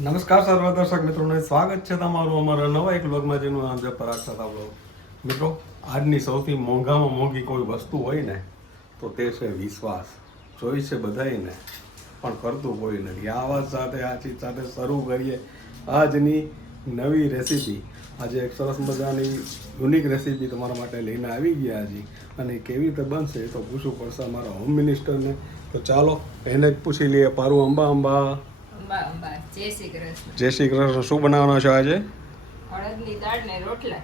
નમસ્કાર સર્વ દર્શક મિત્રોને સ્વાગત છે તમારું અમારા નવા એક વ્લોગમાં જેનું નામ છે પરાગ સતા વ્લોગ. મિત્રો, આજની સૌથી મોંઘામાં મોંઘી કોઈ વસ્તુ હોય ને તો તે છે વિશ્વાસ. જોઈ છે બધાને પણ કરતું કોઈ નથી. આ વાત સાથે આ ચીજ સાથે શરૂ કરીએ આજની નવી રેસીપી. આજે એક સરસ મજાની યુનિક રેસીપી તમારા માટે લઈને આવી ગયા હજી, અને કેવી રીતે બનશે એ તો પૂછવું પડશે અમારા હોમ મિનિસ્ટરને. તો ચાલો એને જ પૂછી લઈએ. પારું અંબા જય શ્રી કૃષ્ણ. જય શ્રી કૃષ્ણ. શું બનાવવાનો છે આજે? અડદની દાળ ને રોટલા.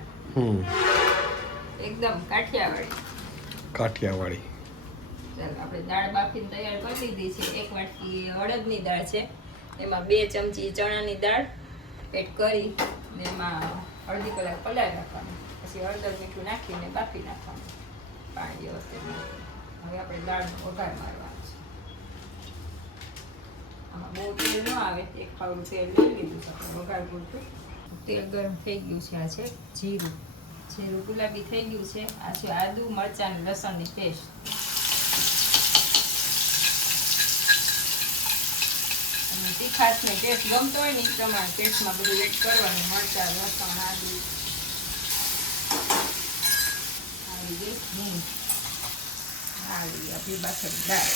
એકદમ કાઠિયાવાડી. કાઠિયાવાડી. ચાલો આપણે દાળ બાફીને તૈયાર કરી દીધી છે. એક વાટકી અડદની દાળ છે, એમાં 2 ચમચી ચણાની દાળ એડ કરી ને એમાં અડધી કલાક પલાળી રાખવાનું. પછી હળદર મીઠું નાખીને બાફી નાખવાનું પાણી વ્યવસ્થિત. હવે આપણે દાળનો વઘાર મારવાનો છે. આમાં બહુ તેલ ન આવે, 1 પાવડું તેલ લઈ લીધું છે આપણે વઘાર પૂરતું. તેલ ગરમ થઈ ગયું છે. આ છે જીરું. જીરું ગુલાબી થઈ ગયું છે. આ છે આદુ મરચાં અને લસણની પેસ્ટ. અને તીખાશ ને ટેસ્ટ ગમતો હોય ને એ પ્રમાણે પેસ્ટમાં બધું એડ કરવાનું. મરચાં, લસણ, આદુ, આવી ગઈ હિંગ, આવી આપણી બાફેલી દાળ.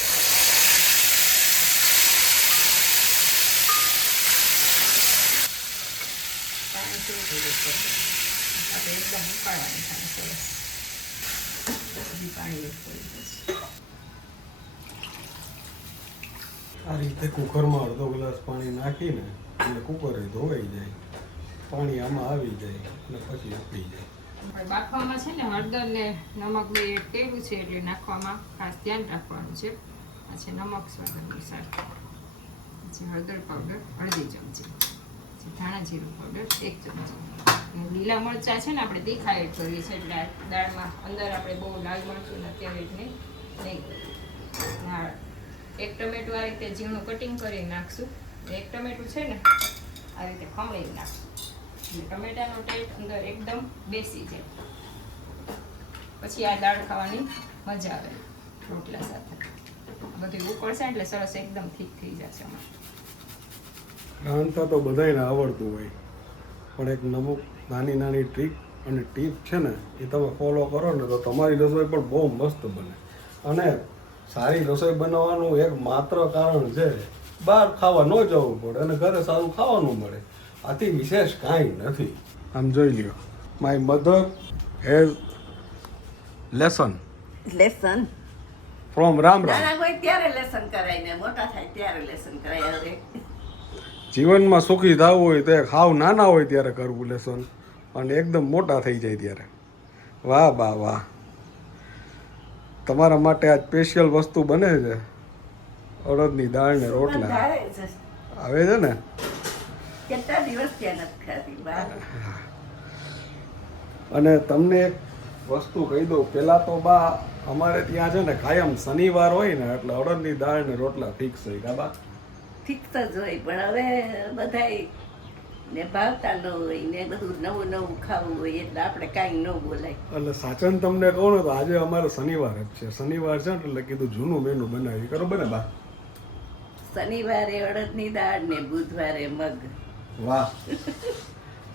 આપણે એકદમ ઉકાળવાની થાય સરસ. બધી પાણી એડ કરી દઈશું. આ રીતે કુકરમાં અડધો ગ્લાસ પાણી નાખીને એટલે કુકર ધોવાઈ જાય, પાણી આમાં આવી જાય અને પછી ઉકળી જાય. આપણે બાફવામાં છે ને હળદર ને નમક બે એડ કર્યું છે, એટલે નાખવામાં ખાસ ધ્યાન રાખવાનું છે. આ છે નમક સ્વાદ અનુસાર, પછી હળદર પાવડર અડધી ચમચી, પછી ધાણા જીરું પાવડર 1 ચમચી. લીલા મરચાં છે ને આપણે તીખા એડ કરીએ છીએ, એટલે દાળમાં અંદર આપણે બહુ લાલ મરચું અત્યારે નહીં કરીએ. 1 ટમેટું આ રીતે ઝીણું કટિંગ કરી નાખશું. 1 ટમેટું છે ને આ રીતે ખમણી નાખશું, એટલે ટમેટાનો ટેસ્ટ અંદર એકદમ બેસી જાય. પછી આ દાળ ખાવાની મજા આવે રોટલા સાથે. બધું ઉકળશે એટલે સરસ એકદમ ઠીક થઈ જશે. રાંધતા તો બધાયને આવડતું હોય, પણ એક નમુક નાની નાની ટ્રીક અને ટીપ છે ને એ તમે ફોલો કરો ને તો તમારી રસોઈ પણ બહુ મસ્ત બને. અને સારી રસોઈ બનાવવાનું એક માત્ર કારણ છે બહાર ખાવા ન જવું પડે અને ઘરે સારું ખાવાનું મળે. આથી વિશેષ કાંઈ નથી. આમ જોઈ લ્યો, my mother has lesson from Ram Ram. નાના હોય ત્યારે લેસન કરાય ને મોટા થાય ત્યારે લેસન કરાય. હવે જીવનમાં સુખી થવું હોય તો હાવ નાના હોય ત્યારે કરવું લેસન, અને એકદમ મોટા થઈ જાય ત્યારે. વાહ બા વાહ. તમારા માટે આ સ્પેશિયલ વસ્તુ બને છે, અડદની દાળ ને રોટલા ધારે છે. આવે છે ને. કેટલા દિવસ ત્યાં નથી ખાધી બહાર. અને તમને એક વસ્તુ કહી દઉં, પેલા તો બા અમારે ત્યાં છે ને કાયમ શનિવાર હોય ને એટલે અડદની દાળ ને રોટલા ફિક્સ હોય. કા બા? ઠીક તો જ હોય, પણ હવે બધાય ને ભાવતા ન હોય ને બધું નવું નવું ખાવું હોય એટલે આપણે કાંઈ ન બોલાય. એટલે સાચન તમને કહું ને તો આજે અમારે શનિવાર જ છે. શનિવાર છે ને એટલે કીધું જૂનું મેનુ બનાવી કરો બને બા. શનિવારે અડદની દાળ ને બુધવારે મગ. વાહ,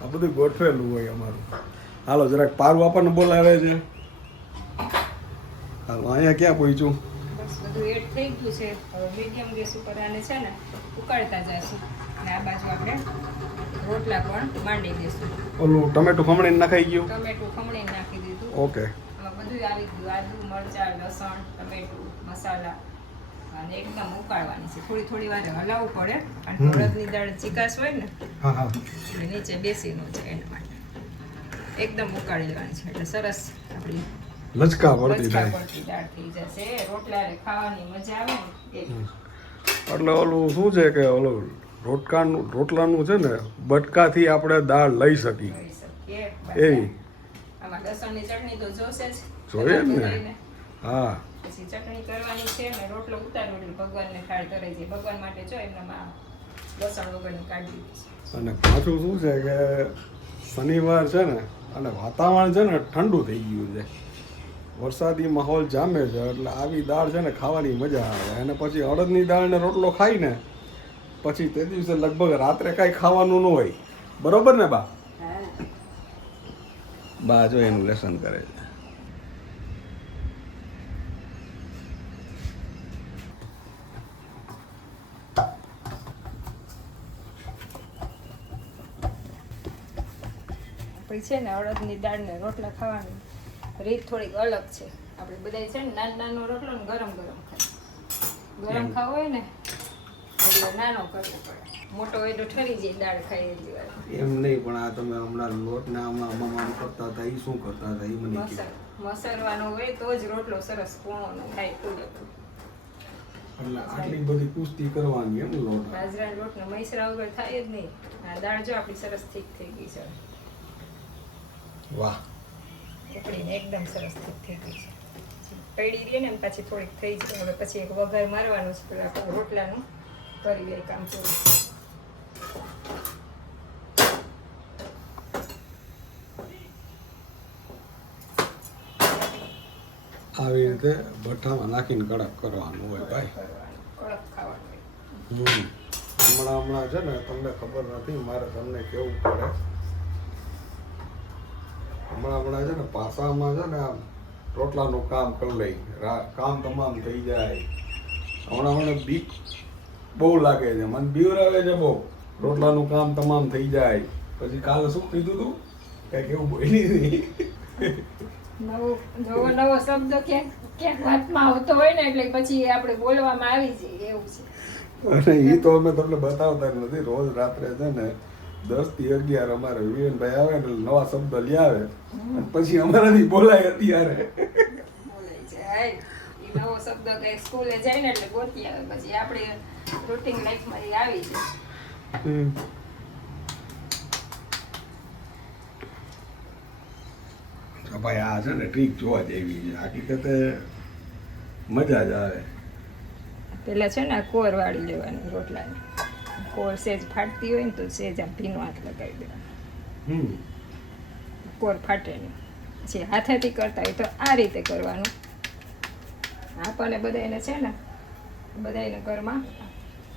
આ બધું ગોઠવેલું હોય અમારું. હાલો જરાક પારું આપણને બોલાવે છે. હાલો અહીંયા ક્યાં પહોંચ્યું? બસ બધું એડ થઈ ગયું છે. હવે મીડિયમ ગેસ ઉપર આને છે ને ઉકાળતા જઈશું, અને આ બાજુ આપણે રોટલા પણ માંડી દઈશું. ઓલું ટમેટું ખમણીને નખાઈ ગયું. ટમેટું ખમણીને નાખી દીધું. ઓકે. આમાં બધું આવી ગયું. આદુ મરચાં લસણ ટમેટું મસાલા, અને એકદમ ઉકાળવાની છે. થોડી થોડી વાર હલાવવું પડે, કારણ કે અડદની દાળ ચીકાશ હોય ને હા હા. એટલે નીચે બેસીનું છે, એના માટે એકદમ ઉકાળી લેવાની છે. એટલે સરસ આપણી લચકા પડતી લચકા થાય. પડતી દાળ થઈ જશે. રોટલા ખાવાની મજા આવે ને એ. એટલે ઓલું શું છે કે ઓલું રોટલાનું છે ને બટકાથી આપણે દાળ લઈ શકીએ કરી શકીએ. એવી. આમાં લસણની ચટણી તો જોશે જ. જોઈએ જ ને. લઈને હા. પછી ચટણી કરવાની છે ને રોટલો ઉતારવો એટલે ભગવાનને થાળ કરે છે. ભગવાન માટે જો એમનામાં લસણ વગરની કાઢી દીધી છે. અને પાછું શું છે કે શનિવાર છે ને અને વાતાવરણ છે ને ઠંડુ થઈ ગયું છે, વરસાદી માહોલ જામે છે, એટલે આવી દાળ છે ને ખાવાની મજા આવે. અને પછી અડદની દાળ ને રોટલો ખાઈને પછી તે દિવસે લગભગ રાત્રે કાંઈ ખાવાનું ન હોય, બરોબર ને બા? હા બા જો એનું લેસન કરે છે. પછી છે ને અડદની દાળને રોટલા ખાવાની રીત થોડીક અલગ છે. આપણે બધા છે ને નાનો રોટલો ને ગરમ ગરમ ખાય. ગરમ ખાવો હોય ને એટલે નાનો કરવો પડે. મોટો હોય તો ઠરી જાય દાળ ખાઈ એટલી વાર. એમ નહીં, પણ આ તમે હમણાં લોટને હમણાં અમામ કરતા હતા, એ શું કરતા હતા એ મને કહો. મસરવાનો હોય તો જ રોટલો સરસ પૂર્ણનો થાય પૂરેપૂરો. એટલે આટલી બધી કુસ્તી કરવાની એમ લોટ? બાજરાના લોટને મૈસરા વગર થાય જ નહીં. આ દાળ જો આપણી સરસ ઠીક થઈ ગઈ છે. વાહ, ઉકળીને એકદમ સરસ ઠીક થઈ ગઈ છે. પડી રહી ને પાછી થોડીક થઈ જાય. હવે પછી એક વઘાર મારવાનું છે પેલા આપણે રોટલાનું કરી લઈએ કામ પૂરું. આવી રીતે ભઠ્ઠામાં નાખીને કડક કરવાનું હોય ભાઈ. કડક ખાવાનું હોય. હમણાં છે ને તમને ખબર નથી, મારે તમને કેવું પડે. હમણાં છે ને પાસામાં છે ને આમ રોટલાનું કામ કરી લઈ, કામ તમામ થઈ જાય. હમણાં મને બીક બહુ લાગે છે, મને બીવરાવે છે બહુ. રોટલાનું કામ તમામ થઈ જાય પછી કાલે શું કીધું તું? કંઈક એવું બોલી નહીં. નવો શબ્દ ક્યાંક વાતમાં આવતો હોય ને એટલે પછી આપણે બોલવામાં આવી જાય એવું છે. અને એ તો અમે તમને બતાવતા નથી. રોજ રાત્રે છે ને 10 થી 11 અમારે વિવેનભાઈ આવે ને નવા શબ્દ લઈ આવે અને પછી અમારાથી બોલાય અત્યારે. બોલાય છે. હાય, ઈ નવો શબ્દ કઈ સ્કૂલે જાય ને એટલે ગોતી આવે. પછી આપણે રૂટીન લાઈફમાં ઈ આવી જાય. ભાઈ આ છે ને ટ્રીક જોવા જેવી છે. હકીકતે મજા જ આવે. પેલા છે ને આ કોર વાળી લેવાની રોટલાની. કોર સેજ ફાટતી હોય ને તો સેજ આમ ભીનો હાથ લગાવી દેવાનો. કોર ફાટે નહીં. પછી હાથેથી કરતા હોય તો આ રીતે કરવાનું. આપણને બધાને છે ને બધાને ઘરમાં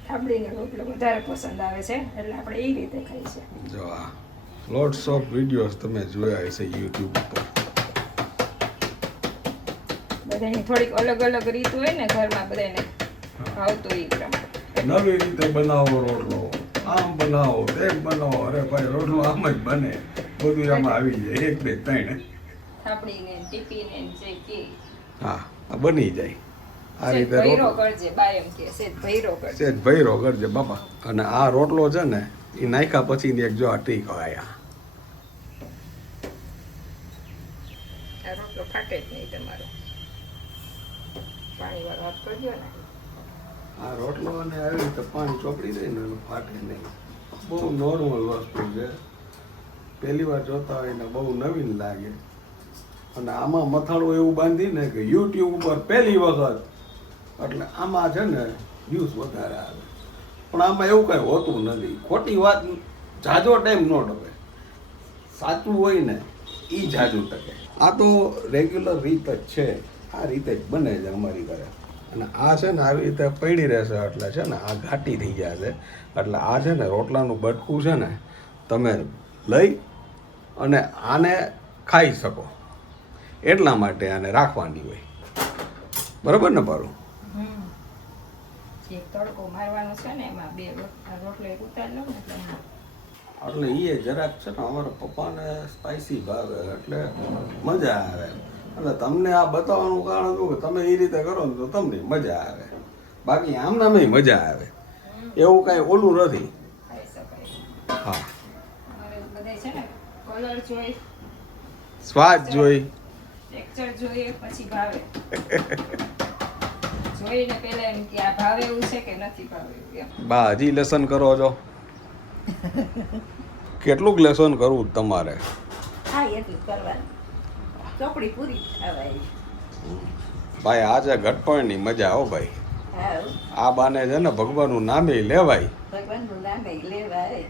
થાબડીનો રોટલો વધારે પસંદ આવે છે એટલે આપણે એ રીતે ખાઈએ છીએ. જો આ લોટ્સ ઓફ વિડીયોઝ તમે જોયા હશે યુટ્યુબ ઉપર. બધાની થોડીક અલગ અલગ રીત હોય ને ઘરમાં બધાને ભાવતું એ પ્રમાણે. નવી રીતે બનાવો રોટલો, આમ બનાવો તેમ બનાવો. અરે ભાઈ રોટલો આમ જ બને, બધું આમાં આવી જાય. 1 2 3 થાબડીને ટીપીને જે કે હા આ બની જાય. આ રીતે ભૈરો રોટલો કરજે બા એમ કે સેજ ભૈરો કરજે. સેજ ભૈરો કરજે બાપા. અને આ રોટલો છે ને એ નાખ્યા પછી એક જો આ ટ્રીક આયા. આ રોટલો ફાટે જ નહીં તમારો. પાણી વાળો હાથ કરજો ને. આ રોટલો અને આવી રીતે પાણી ચોપડી દે ને એનું ફાટે નહીં. બહુ નોર્મલ વસ્તુ છે. પહેલી વાર જોતા હોય ને બહુ નવીન લાગે. અને આમાં મથાળું એવું બાંધી ને કે યુટ્યુબ ઉપર પહેલી વખત, એટલે આમાં છે ને વ્યૂઝ વધારે આવે. પણ આમાં એવું કાંઈ હોતું નથી. ખોટી વાત જાજો ટાઈમ ન ટકે. સાચું હોય ને એ જાજુ ટકે. આ તો રેગ્યુલર રીત જ છે. આ રીતે જ બને છે અમારી ઘરે. અને આ છે ને આવી રીતે પડી રહેશે એટલે છે ને આ ઘાટી થઈ જશે. એટલે આ છે ને રોટલાનું બટકું છે ને તમે લઈ અને આને ખાઈ શકો એટલા માટે આને રાખવાની હોય. બરાબર ને પારું? એક તડકો મારવાનો છે ને એમાં 2 રોટલો એક ઉતારી લઉં ને એટલે એ જરાક છે ને અમારા પપ્પાને સ્પાઇસી ભાવે એટલે મજા આવે. એટલે તમને આ બતાવવાનું કારણ શું કે તમે એ રીતે કરો ને તો તમને મજા આવે. બાકી આમનામાં મજા આવે. એવું કાંઈ ઓલું નથી. ખાઈ શકાય. હા, અમારે બધે છે ને કલર જોઈ, સ્વાદ જોઈ. ટેક્સચર જોઈએ પછી ભાવે. જોઈને પેલા એમ કે આ ભાવે એવું છે કે નથી ભાવે એવું એમ. બા હજી લેસન કરો છો? કેટલુંક લેસન કરવું તમારે? હા એટલું કરવાનું. ચોપડી પૂરી થવાય. ભાઈ આ છે ઘટપણની મજા હો ભાઈ. હા આ બાને છે ને ભગવાનનું નામે લેવાય ભગવાનનું નામ લેવાય.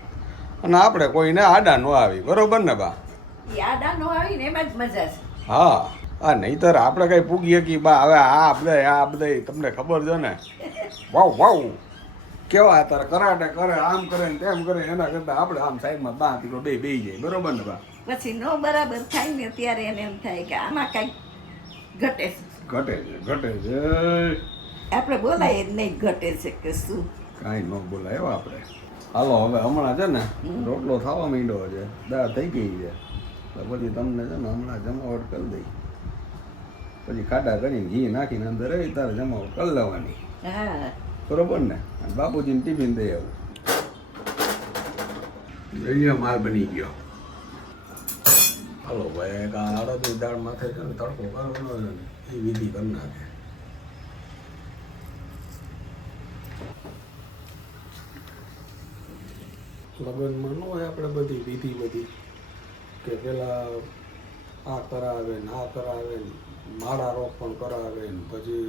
અને આપણે કોઈને આડા ન આવી. બરોબર ને બા? એ આડા નો આવીને એમાં જ મજા છે. હા, આ નહીતર આપણે કઈ પૂગીએ કે બા હવે આ બધા તમને ખબર છે ને. વાવ વાવ કેવા તારે કરાટે કરે આમ કરે ને તેમ કરે એના કરતાં આપણે આમ સાઈડમાં બા દીકરો બે બેસી જાય બરોબર ને બા પછી નો બરાબર થાય ને ત્યારે એને એમ થાય કે આમાં કાંઈક ઘટે છે. ઘટે છે આપણે બોલાય જ નહીં ઘટે છે કે શું. કાંઈ ન બોલાય એવા આપણે હાલો હવે હમણાં છે ને રોટલો થવા માંડ્યો છે દાળ થઈ ગઈ છે તો પછી તમને છે ને હમણાં જમાવટ કરી દઈ પછી ખાડા કરીને ઘી નાખીને અંદર રહી તારે જમાવટ કરી લેવાની હા બરોબર ને અને બાપુજીને ટિફિન દઈ આવું જોઈએ માલ બની ગયો હાલો ભાઈ એક આ અડદની દાળ માથે છે ને તડકો કરવાનો છે ને એ વિધિ કરી નાખે લગ્નમાં ન હોય આપણે બધી વિધિ બધી કે પેલા આ કરાવે ને આ કરાવે ને માળા રોપણ કરાવે ને પછી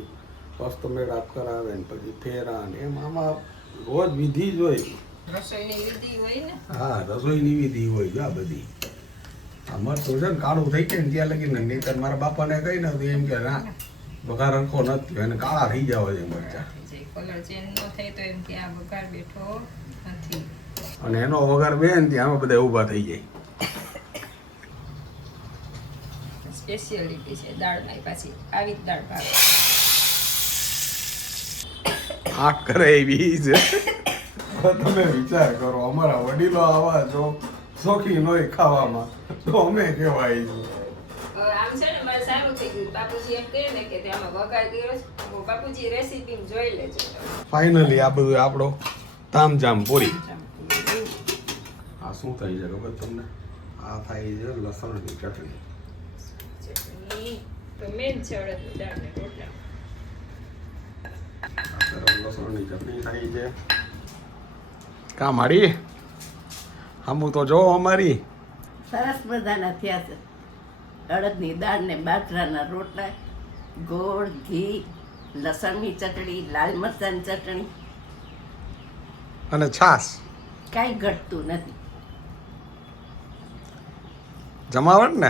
હસ્તમેળાપ કરાવે ને પછી ફેરા ને એમ આમાં રોજ વિધિ જ હોય રસોઈની વિધિ હોય ને. હા રસોઈની વિધિ હોય જો આ બધી આ મરચું છે ને કાળું થઈ જાય ને ત્યાં લગીને નહીંતર મારા બાપાને કહી ને તો એમ કે ના વઘાર રખો નથી એને કાળા થઈ જવા છે મરચા જે કલર ચેન્જ ન થાય તો એમ કે આ વઘાર બેઠો નથી. અને એનો વઘાર બે ને ત્યાં આમાં બધા ઊભા થઈ જાય સ્પેશિયાલિટી છે દાળમાં પાછી આવી જ દાળ ભાવે. આ કરે એવી છે તમે વિચાર કરો અમારા વડીલો આવા જો શોખીન હોય ખાવામાં તો અમે કેવાય છે આમ છે ને મારે સારું થઈ ગયું. બાપુજી એમ કહે ને કે તેમાં વઘાર કર્યો છે. બાપુજી રેસીપી જોઈ લેજો તમે. ફાઇનલી આ બધું આપણો તામઝામ પૂરી આ શું થઈ છે ખબર તમને આ થાય છે લસણની ચટણી ચટણી તો મેન છે અડદની દાળ ને રોટલા. આ તરફ લસણની ચટણી થાય છે કા મારી હમું તો જો અમારી સરસ મજાના થયા છે અડદની દાળ ને બાજરાના રોટલા ગોળ ઘી લસણની ચટણી લાલ મરચાંની ચટણી અને છાસ કાંઈ ઘટતું નથી. જમાવટ ને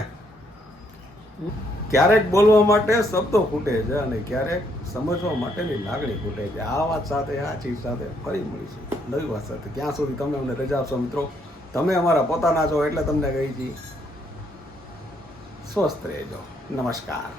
ક્યારેક બોલવા માટે શબ્દો ખૂટે છે અને ક્યારેક સમજવા માટેની લાગણી ખૂટે છે આ વાત સાથે આ ચીજ સાથે ફરી મળીશું નવી વાત સાથે ત્યાં સુધી તમે અમને રજા આપશો મિત્રો તમે અમારા પોતાના છો એટલે તમને કહી છીએ સ્વસ્થ રહેજો નમસ્કાર